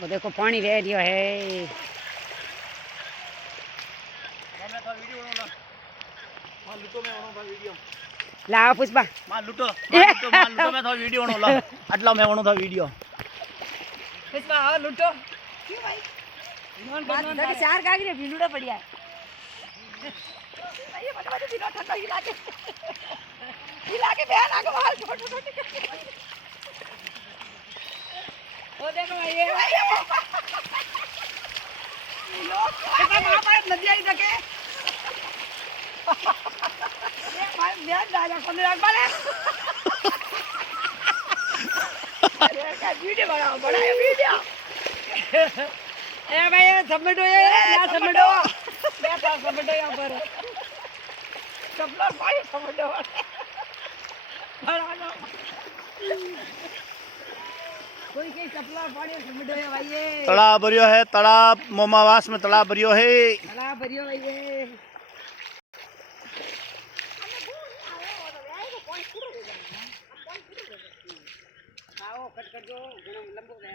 वो देखो पानी रह रियो है। लाओ पुष्पा लूटो मैं थोड़ा वीडियो बनो ला आटला मैं बनो था वीडियो पुष्पा आओ लूटो क्यों भाई नॉन कर चार कागरे भीलुड़ा पड़िया ये बड़ा बिना ठंडा हिला के बहन आगे बाहर छोटे छोटे ओ देखो भाई ये लोग कितना वहां पर नदी आई देखे ये भाई बहन डाला पंद्रह वाले का वीडियो बनाओ बड़ा वीडियो ए भाई सबमिटो ये ना सबमिटो मैं पास सबमिटो यहां पर सब लोग भाई सबमिटो बड़ा ना कोई के चपला पानी सबमिटो है भाई ये तालाब भरियो है तालाब मोमावास में तालाब भरियो है तालाब भरियो भाई ये आओ कट कर दो घणो लंबो है